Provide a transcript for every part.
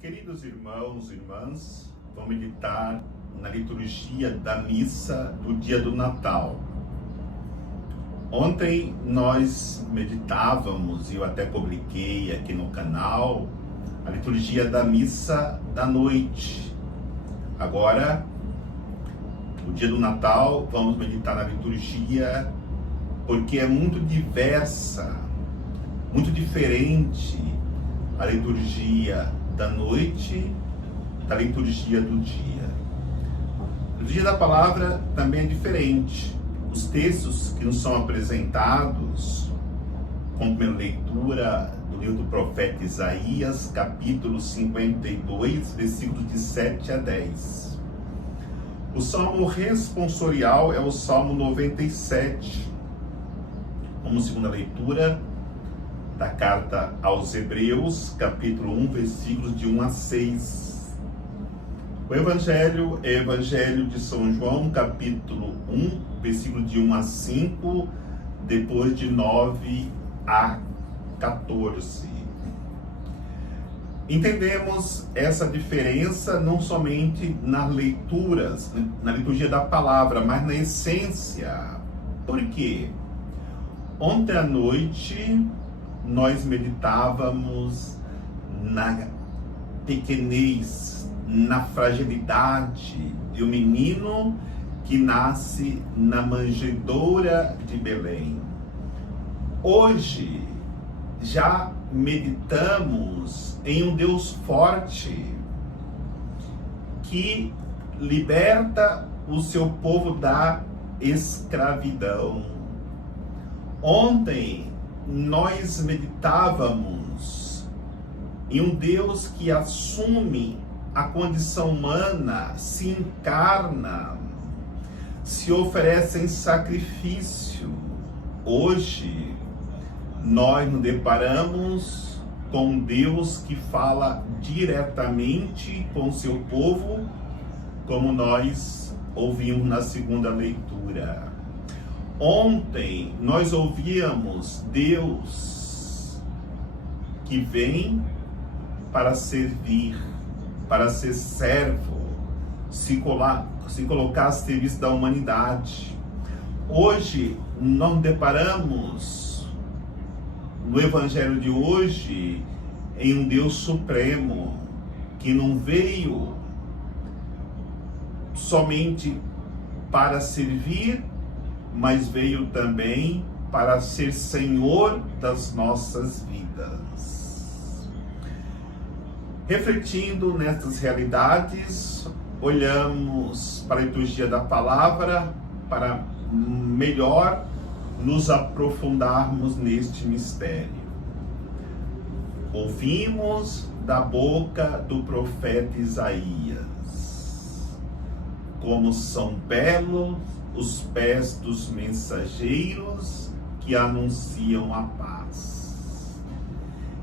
Queridos irmãos e irmãs, vamos meditar na liturgia da missa do dia do Natal. Ontem nós meditávamos, e eu até publiquei aqui no canal, a liturgia da missa da noite. Agora, no dia do Natal, vamos meditar na liturgia, porque é muito diversa, muito diferente a liturgia da noite da liturgia do dia. A liturgia da palavra também é diferente. Os textos que nos são apresentados, como primeira leitura do livro do profeta Isaías, capítulo 52, versículos de 7 a 10. O salmo responsorial é o salmo 97, como segunda leitura da carta aos Hebreus, capítulo 1, versículos de 1 a 6. O Evangelho é o Evangelho de São João, capítulo 1, versículo de 1 a 5, depois de 9 a 14. Entendemos essa diferença não somente nas leituras, na liturgia da palavra, mas na essência. Por quê? Ontem à noite nós meditávamos na pequenez, na fragilidade de um menino que nasce na manjedoura de Belém. Hoje já meditamos em um Deus forte que liberta o seu povo da escravidão. Ontem nós meditávamos em um Deus que assume a condição humana, se encarna, se oferece em sacrifício. Hoje nós nos deparamos com um Deus que fala diretamente com o seu povo, como nós ouvimos na segunda leitura. Ontem nós ouvíamos Deus que vem para servir, para ser servo, se colocar a serviço da humanidade. Hoje nós nos deparamos no Evangelho de hoje em um Deus supremo que não veio somente para servir, mas veio também para ser Senhor das nossas vidas. Refletindo nessas realidades, olhamos para a liturgia da palavra para melhor nos aprofundarmos neste mistério. Ouvimos da boca do profeta Isaías como são belos os pés dos mensageiros que anunciam a paz.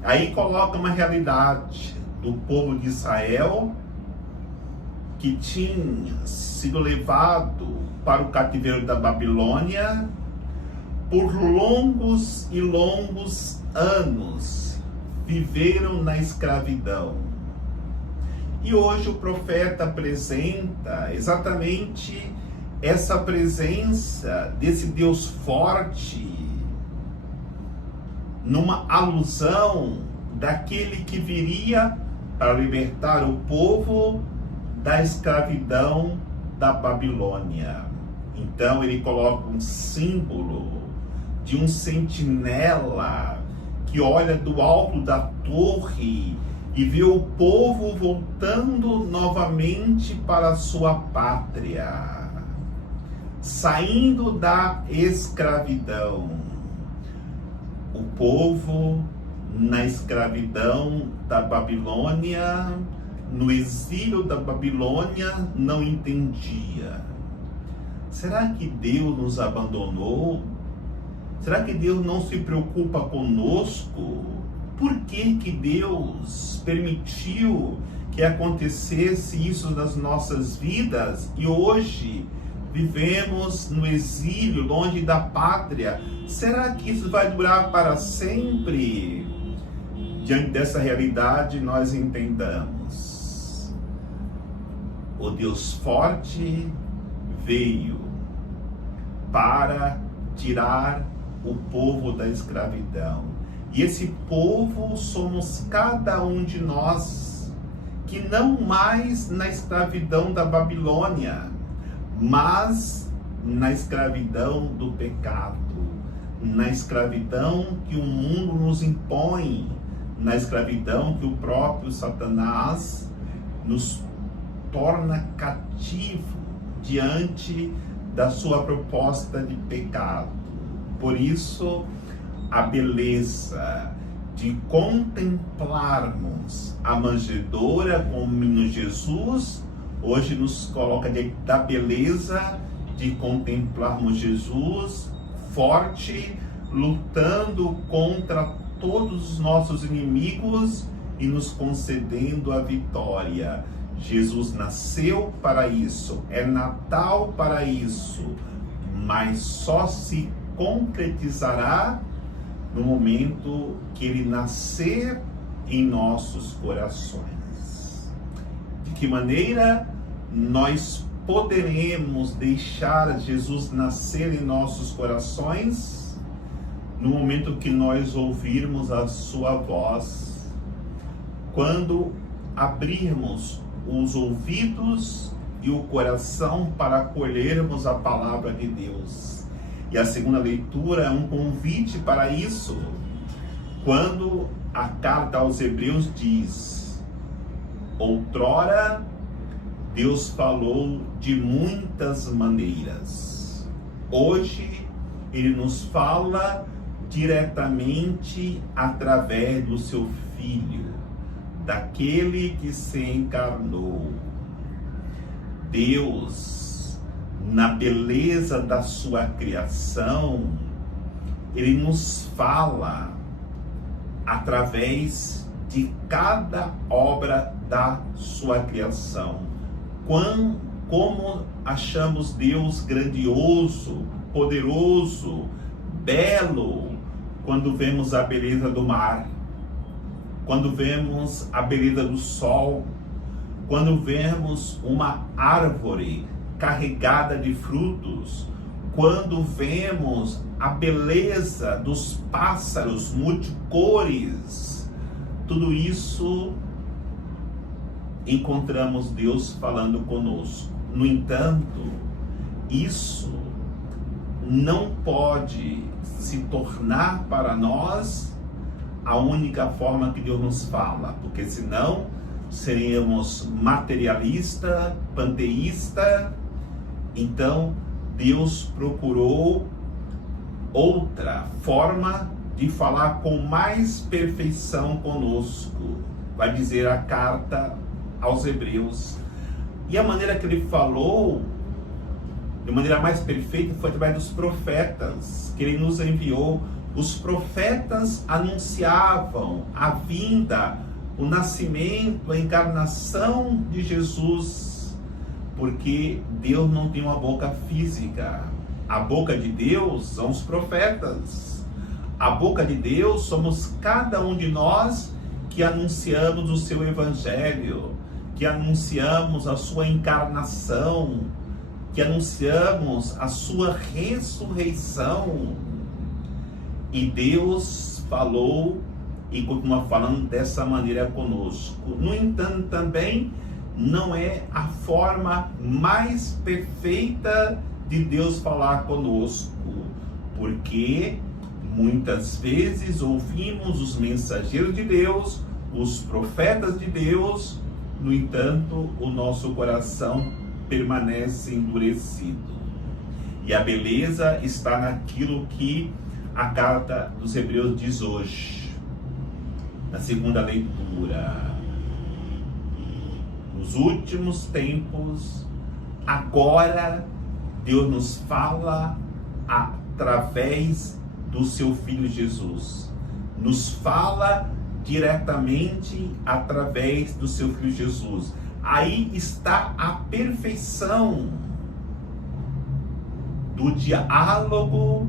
Aí coloca uma realidade do povo de Israel que tinha sido levado para o cativeiro da Babilônia por longos e longos anos, viveram na escravidão. E hoje o profeta apresenta exatamente essa presença desse Deus forte, numa alusão daquele que viria para libertar o povo da escravidão da Babilônia. Então ele coloca um símbolo de um sentinela que olha do alto da torre e vê o povo voltando novamente para a sua pátria, saindo da escravidão. O povo na escravidão da Babilônia, no exílio da Babilônia, não entendia. Será que Deus nos abandonou? Será que Deus não se preocupa conosco? Por que que Deus permitiu que acontecesse isso nas nossas vidas e hoje vivemos no exílio, longe da pátria? Será que isso vai durar para sempre? diante dessa realidade, nós entendamos: o Deus forte veio para tirar o povo da escravidão. E esse povo somos cada um de nós, que não mais na escravidão da Babilônia, mas na escravidão do pecado, na escravidão que o mundo nos impõe, na escravidão que o próprio Satanás nos torna cativo diante da sua proposta de pecado. Por isso, a beleza de contemplarmos a manjedoura com o menino Jesus, hoje nos coloca da beleza de contemplarmos Jesus forte, lutando contra todos os nossos inimigos e nos concedendo a vitória. Jesus nasceu para isso, é Natal para isso, mas só se concretizará no momento que ele nascer em nossos corações. De que maneira nós poderemos deixar Jesus nascer em nossos corações? No momento que nós ouvirmos a sua voz, quando abrirmos os ouvidos e o coração para acolhermos a palavra de Deus. E a segunda leitura é um convite para isso, quando a carta aos Hebreus diz: outrora Deus falou de muitas maneiras. Hoje ele nos fala diretamente através do seu Filho, daquele que se encarnou. Deus, na beleza da sua criação, ele nos fala através de cada obra da sua criação. Como achamos Deus grandioso, poderoso, belo, quando vemos a beleza do mar, quando vemos a beleza do sol, quando vemos uma árvore carregada de frutos, quando vemos a beleza dos pássaros multicores, tudo isso encontramos Deus falando conosco. No entanto, isso não pode se tornar para nós a única forma que Deus nos fala, porque senão seríamos materialista, panteísta. Então Deus procurou outra forma de falar com mais perfeição conosco, vai dizer a carta aos Hebreus. E a maneira que ele falou de maneira mais perfeita foi através dos profetas que ele nos enviou. Os profetas anunciavam a vinda, o nascimento, a encarnação de Jesus, porque Deus não tem uma boca física. A boca de Deus são os profetas. A boca de Deus somos cada um de nós que anunciamos o seu evangelho, que anunciamos a sua encarnação, que anunciamos a sua ressurreição. E Deus falou e continua falando dessa maneira conosco. No entanto, também não é a forma mais perfeita de Deus falar conosco, porque muitas vezes ouvimos os mensageiros de Deus, os profetas de Deus, no entanto, o nosso coração permanece endurecido. E a beleza está naquilo que a carta dos Hebreus diz hoje, na segunda leitura. Nos últimos tempos, agora Deus nos fala através do seu Filho Jesus. Nos fala diretamente através do seu Filho Jesus. Aí está a perfeição do diálogo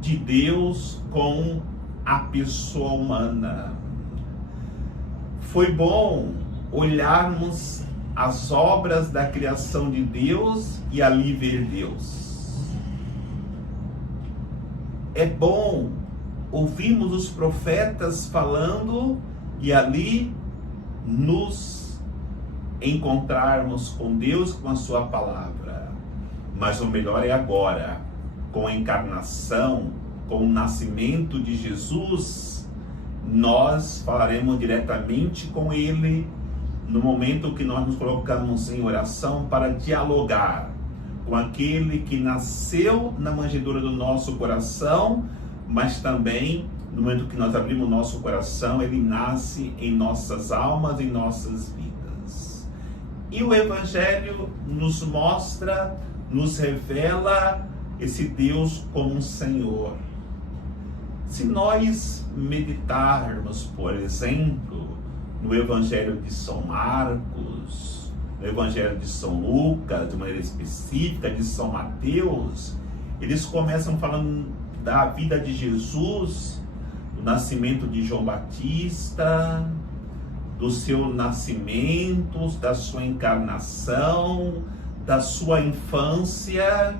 de Deus com a pessoa humana. foi bom olharmos as obras da criação de Deus e ali ver Deus. É bom ouvirmos os profetas falando e ali nos encontrarmos com Deus, com a sua palavra. Mas o melhor é agora, com a encarnação, com o nascimento de Jesus, nós falaremos diretamente com Ele no momento que nós nos colocamos em oração para dialogar com aquele que nasceu na manjedoura do nosso coração, mas também no momento que nós abrimos o nosso coração, Ele nasce em nossas almas, em nossas vidas. E o Evangelho nos mostra, nos revela esse Deus como um Senhor. Se nós meditarmos, por exemplo, no Evangelho de São Marcos, no Evangelho de São Lucas, de maneira específica, de São Mateus, eles começam falando da vida de Jesus, do nascimento de João Batista, do seu nascimento, da sua encarnação, da sua infância.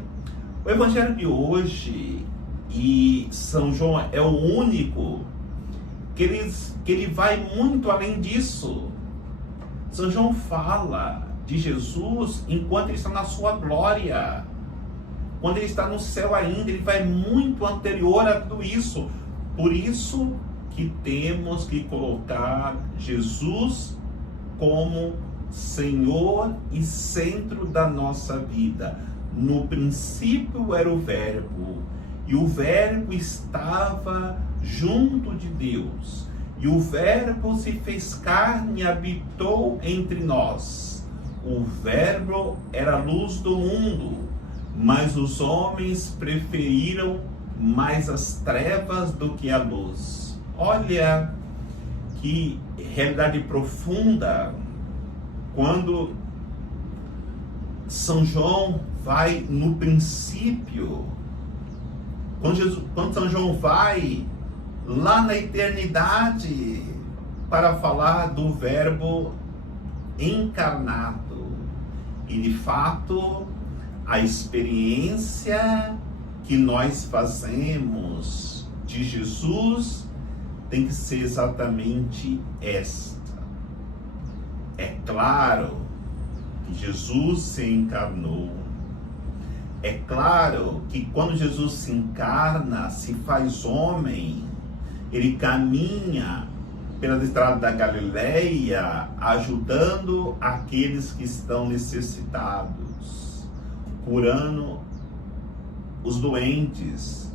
O Evangelho de hoje, e São João é o único que ele vai muito além disso. São João fala de Jesus enquanto ele está na sua glória, quando ele está no céu ainda. Ele vai muito anterior a tudo isso. Por isso que temos que colocar Jesus como Senhor e centro da nossa vida. No princípio era o Verbo, e o Verbo estava junto de Deus, e o Verbo se fez carne e habitou entre nós. O Verbo era a luz do mundo, mas os homens preferiram mais as trevas do que a luz. Olha que realidade profunda quando São João vai no princípio. Quando São João vai lá na eternidade para falar do Verbo encarnado. E de fato, a experiência que nós fazemos de Jesus tem que ser exatamente esta. É claro que Jesus se encarnou. É claro que quando Jesus se encarna, se faz homem, ele caminha pelas estradas da Galileia, ajudando aqueles que estão necessitados, curando os doentes,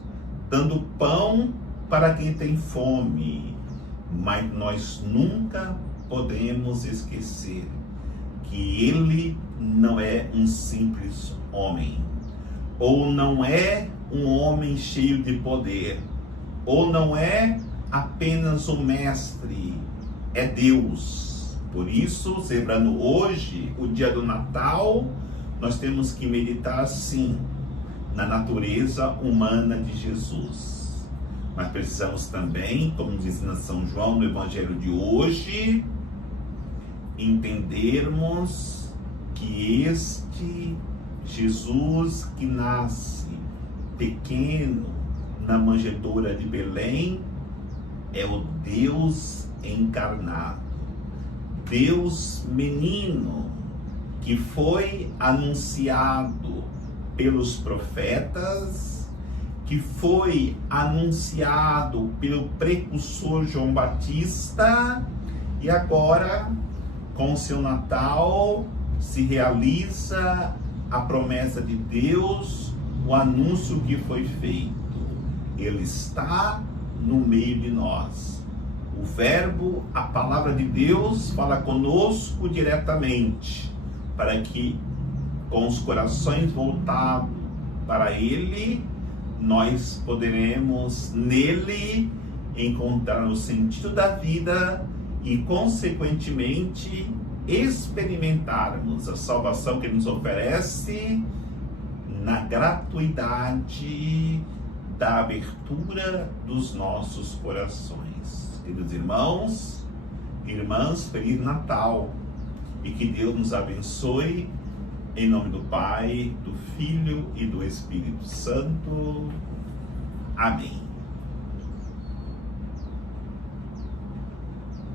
dando pão para quem tem fome. Mas nós nunca podemos esquecer que ele não é um simples homem, ou não é um homem cheio de poder, ou não é apenas um mestre, é Deus. Por isso, celebrando hoje o dia do Natal, nós temos que meditar sim na natureza humana de Jesus. Mas precisamos também, como nos ensina São João no Evangelho de hoje, entendermos que este Jesus que nasce pequeno na manjedoura de Belém é o Deus encarnado, Deus menino, que foi anunciado pelos profetas, que foi anunciado pelo precursor João Batista, e agora, com o seu Natal, se realiza a promessa de Deus, o anúncio que foi feito. Ele está no meio de nós. O Verbo, a palavra de Deus, fala conosco diretamente, para que, com os corações voltados para Ele, nós poderemos nele encontrar o sentido da vida e, consequentemente, experimentarmos a salvação que Ele nos oferece na gratuidade da abertura dos nossos corações. Queridos irmãos, irmãs, irmãs, Feliz Natal. E que Deus nos abençoe, em nome do Pai, do Filho e do Espírito Santo. Amém.